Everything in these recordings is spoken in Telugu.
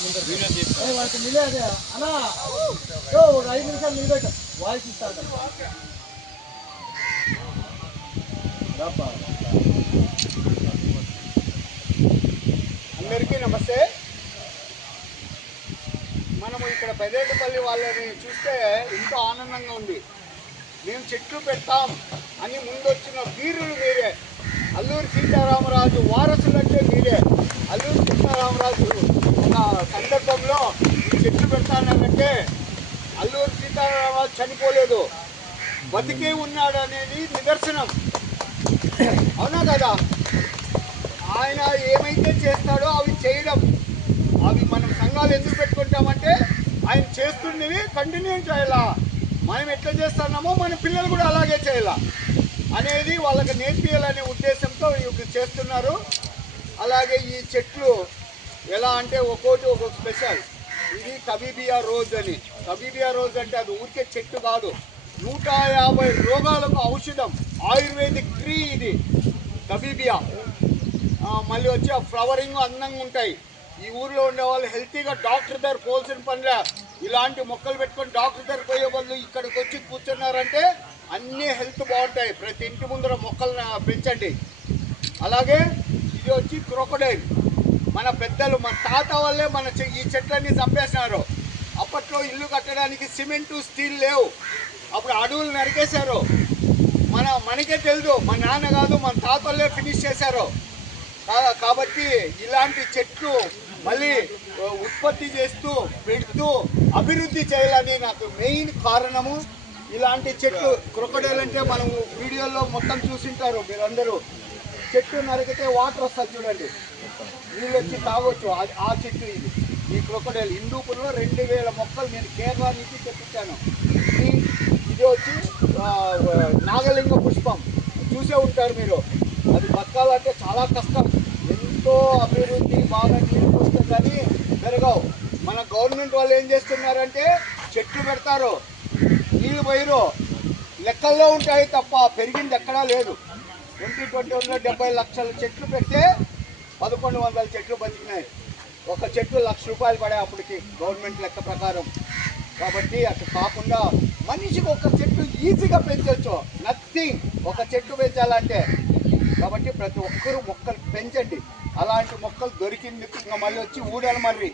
ఏ, వాడికి నిలే అదే అన్నా ఒక ఐదు నిమిషాలు నిలబెట్ట వాయిస్ ఇస్తాను అందరికీ నమస్తే. మనము ఇక్కడ పెదేటపల్లి వాళ్ళని చూస్తే ఎంతో ఆనందంగా ఉంది. మేము చెట్లు పెడతాం అని ముందొచ్చిన వీరులు మీరే. అల్లూరి సీతారామరాజు వారసులంటే మీరే. అల్లూరి సీతారామరాజు సందర్భంలో ఈ చెట్లు పెడతానంటే అల్లూరు సీతారామరాజు చనిపోలేదు. బతికే ఉన్నాడు అనేది నిదర్శనం. అవునా కదా? ఆయన ఏమైతే చేస్తాడో అవి చేయడం. అవి మనం సంఘాలు ఎందుకు పెట్టుకుంటామంటే ఆయన చేస్తున్నవి కంటిన్యూ చేయాలా? మనం ఎట్లా చేస్తున్నామో మన పిల్లలు కూడా అలాగే చేయాలా? అనేది వాళ్ళకి నేర్పియాలనే ఉద్దేశంతో ఇవి చేస్తున్నారు. అలాగే ఈ చెట్లు ఎలా అంటే ఒక్కోటి ఒక్కొక్క స్పెషల్. ఇది కబీబియా రోజ్ అని. కబీబియా రోజ్ అంటే అది ఊరికే చెట్టు కాదు. నూట యాభై రోగాలకు ఔషధం. ఆయుర్వేదిక్ ట్రీ ఇది. కబీబియా. మళ్ళీ వచ్చి ఆ ఫ్లవరింగ్ అందంగా ఉంటాయి. ఈ ఊర్లో ఉండే వాళ్ళు హెల్తీగా డాక్టర్ దగ్గర పోల్సిన పనిలే. ఇలాంటి మొక్కలు పెట్టుకొని డాక్టర్ దగ్గర పోయే వాళ్ళు ఇక్కడికి వచ్చి కూర్చున్నారంటే అన్ని హెల్త్ బాగుంటాయి. ప్రతి ఇంటి ముందర మొక్కలను పెంచండి. అలాగే ఇది వచ్చి క్రొకడైల్. మన పెద్దలు మన తాత వాళ్ళే మన చె- ఈ చెట్లన్నీ చంపేసినారు అప్పట్లో ఇల్లు కట్టడానికి సిమెంటు స్టీల్ లేవు. అప్పుడు అడవులు నరికేశారు. మన మనకే తెలుసు మన నాన్న కాదు మన తాత వాళ్ళే ఫినిష్ చేశారు. కా- కాబట్టి ఇలాంటి చెట్లు మళ్ళీ ఉత్పత్తి చేస్తూ పెడుతూ అభివృద్ధి చేయాలని నాకు మెయిన్ కారణము. ఇలాంటి చెట్లు క్రొకడైల్ అంటే మనం వీడియోలో మొత్తం చూసింటారు మీరందరూ. చెట్టు నరికితే వాటర్ వస్తుంది చూడండి. నీళ్ళు వచ్చి తాగొచ్చు. ఆ- ఆ చెట్టు ఇది. ఈ క్రొకడైల్ హిందూపుల్లో రెండు వేల మొక్కలు నేను కేరళ నుంచి తెప్పించాను. ఇది ఇది వచ్చి నాగలింగ పుష్పం. చూసే ఉంటారు మీరు. అది బతకాలంటే చాలా కష్టం. ఎంతో అభివృద్ధి బాగా నీళ్ళు వస్తుంది కానీ పెరగవు. మన గవర్నమెంట్ వాళ్ళు ఏం చేస్తున్నారంటే చెట్లు పెడతారు. నీళ్ళు పోయిరు లెక్కల్లో ఉంటాయి తప్ప పెరిగింది ఎక్కడా లేదు. ట్వంటీ ట్వంటీ వన్లో డెబ్బై లక్షల చెట్లు పెడితే పదకొండు వందల చెట్లు బతికినాయి. ఒక చెట్టు లక్ష రూపాయలు పడే అప్పటికి గవర్నమెంట్ లెక్క ప్రకారం. కాబట్టి అట్లా కాకుండా మనిషికి ఒక చెట్టు ఈజీగా పెంచవచ్చు నథింగ్ ఒక చెట్టు పెంచాలంటే. కాబట్టి ప్రతి ఒక్కరూ మొక్కలు పెంచండి. అలాంటి మొక్కలు దొరికింది ఇంకా మళ్ళీ వచ్చి ఊడల మర్రి.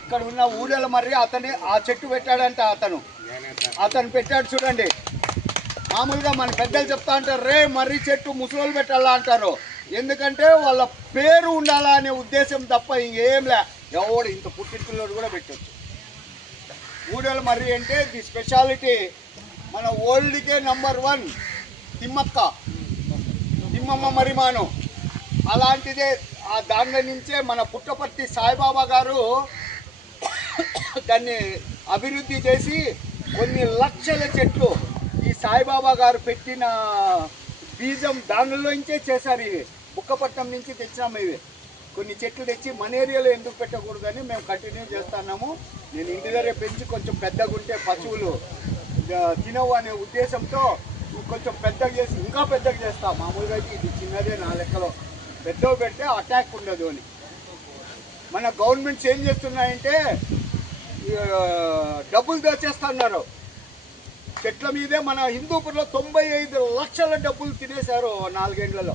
ఇక్కడ ఉన్న ఊడల మర్రి అతనే ఆ చెట్టు పెట్టాడంట అతను. అతను పెట్టాడు చూడండి. మామూలుగా మన పెద్దలు చెప్తా అంటారు రే మర్రి చెట్టు ముసలోళ్ళు పెట్టాలా అంటారు. ఎందుకంటే వాళ్ళ పేరు ఉండాలా అనే ఉద్దేశం తప్ప ఇంకేం లే. ఎవడు ఇంత పుట్టింటిల్లోడు కూడా పెట్టచ్చు. ఊడల మర్రి అంటే ది స్పెషాలిటీ. మన ఓల్డ్కే నంబర్ వన్ తిమ్మక్క. తిమ్మమ్మ మరిమాను అలాంటిదే ఆ దాంట్లో నుంచే మన పుట్టపర్తి సాయిబాబా గారు దాన్ని అభివృద్ధి చేసి కొన్ని లక్షల చెట్లు ఈ సాయిబాబా గారు పెట్టిన బీజం దానిలోంచే చేశారు ఇవి. బుక్కపట్నం నుంచి తెచ్చినాము ఇవి. కొన్ని చెట్లు తెచ్చి మన ఏరియాలో ఎందుకు పెట్టకూడదని మేము కంటిన్యూ చేస్తున్నాము. నేను ఇంటి దగ్గర పెంచి కొంచెం పెద్దగా ఉంటే పశువులు తినవు అనే ఉద్దేశంతో కొంచెం పెద్దగా చేసి ఇంకా పెద్దగా చేస్తా. మామూలుగా అయితే ఇది చిన్నదే నా లెక్కలో. పెద్దవి పెడితే అటాక్ ఉండదు అని. మన గవర్నమెంట్స్ ఏం చేస్తున్నాయంటే ఆ, డబ్బులు దోచేస్తున్నారు. చెట్ల మీదే మన హిందూపురంలో తొంభై ఐదు లక్షల డబ్బులు తినేశారు నాలుగేండ్లలో.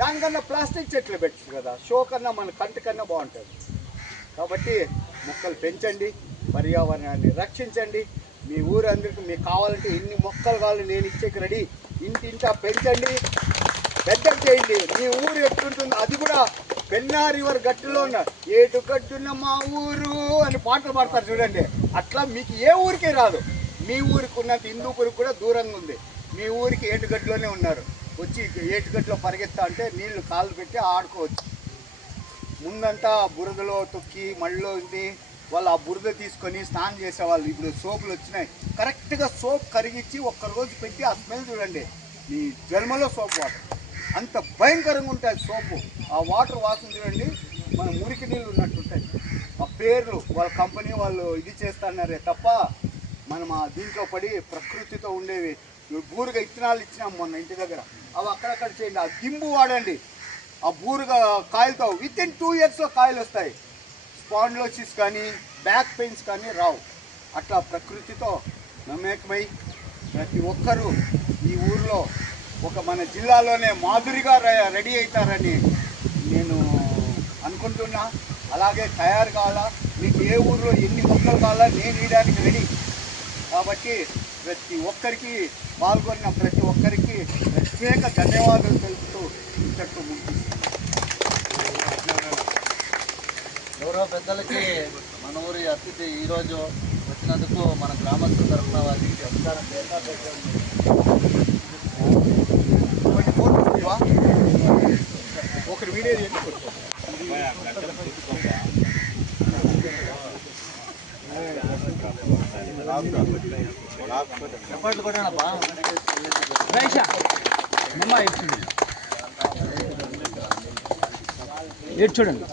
దానికన్నా ప్లాస్టిక్ చెట్లు పెట్టచ్చు కదా. షో కన్నా మన కంటి కన్నా బాగుంటుంది. కాబట్టి మొక్కలు పెంచండి పర్యావరణాన్ని రక్షించండి. మీ ఊరందరికీ మీకు కావాలంటే ఎన్ని మొక్కలు కావాలి నేను ఇచ్చేకి రెడీ. ఇంటింటా పెంచండి పెద్ద చేయండి. మీ ఊరు ఎట్లుంటుందో అది కూడా పెన్నా రివర్ గట్టులో ఉన్న ఏటు గట్టున్న మా ఊరు అని పాటలు పాడతారు చూడండి. అట్లా మీకు ఏ ఊరికే రాదు. మీ ఊరికి ఉన్నంత హిందూపురికి కూడా దూరంగా ఉంది. మీ ఊరికి ఏటుగట్లోనే ఉన్నారు. వచ్చి ఏటుగట్లో పరిగెత్తా అంటే నీళ్ళు కాళ్ళు పెట్టి ఆడుకోవచ్చు. ముందంతా బురదలో తొక్కి మళ్ళీ ఉంది. వాళ్ళు ఆ బురద తీసుకొని స్నానం చేసేవాళ్ళు. ఇప్పుడు సోపులు వచ్చినాయి. కరెక్ట్గా సోప్ కరిగించి ఒక్క రోజు పెట్టి ఆ స్మెల్ చూడండి. మీ జన్మలో సోప్ వాటర్. అంత భయంకరంగా ఉంటుంది సోపు. ఆ వాటర్ వాసన చూడండి. మన మురికి నీళ్ళు ఉన్నట్టుంటాయి ఆ పేర్లు వాళ్ళ కంపెనీ వాళ్ళు ఇది చేస్తున్నారే తప్ప మనం ఆ దీంట్లో పడి ప్రకృతితో ఉండేవి. బూరుగా ఇత్తనాలు ఇచ్చినాం మొన్న ఇంటి దగ్గర. అవి అక్కడక్కడ చేయండి. ఆ దింబు వాడండి. ఆ బూరుగా కాయలతో విత్ ఇన్ టూ ఇయర్స్లో కాయలు వస్తాయి. స్పాండ్లోసిస్ కానీ బ్యాక్ పెయిన్స్ కానీ రావు. అట్లా ప్రకృతితో మమేకమై ప్రతి ఒక్కరూ ఈ ఊర్లో ఒక మన జిల్లాలోనే మాదిరిగా రెడీ అవుతారని నేను అనుకుంటున్నా. అలాగే తయారు కావాలా? మీకు ఏ ఊర్లో ఎన్ని మొక్కలు కావాలా? నేను వేయడానికి రెడీ. కాబట్టి ప్రతి ఒక్కరికి పాల్గొన్న ప్రతి ఒక్కరికి ప్రత్యేక ధన్యవాదాలు తెలుపుతూ ఇంతకు. గౌరవ పెద్దలకి మన ఊరి అతిథి ఈరోజు వచ్చినందుకు మన గ్రామస్తుల తరఫున వారికి నమస్కారం ఒకటి ఫోన్ కొట్టుకోవా? చూడండి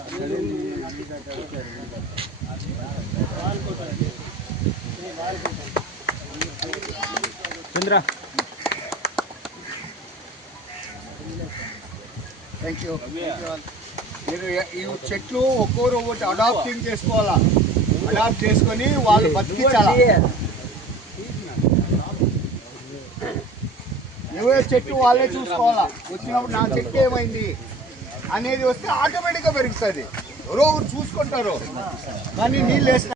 చంద్ర థ్యాంక్ యూ మీరు ఈ చెట్లు ఒక్కొరు ఒకటి అడాప్టింగ్ చేసుకోవాలా అడాప్ట్ చేసుకొని వాళ్ళు బతికించాలా? ఎవరో చెట్టు వాళ్ళే చూసుకోవాలా? వచ్చినప్పుడు నా చెట్టు ఏమైంది? అనేది వస్తే ఆటోమేటిక్గా పెరుగుతుంది. ఎవరో చూసుకుంటారు. కానీ నీళ్ళు వేస్తారు.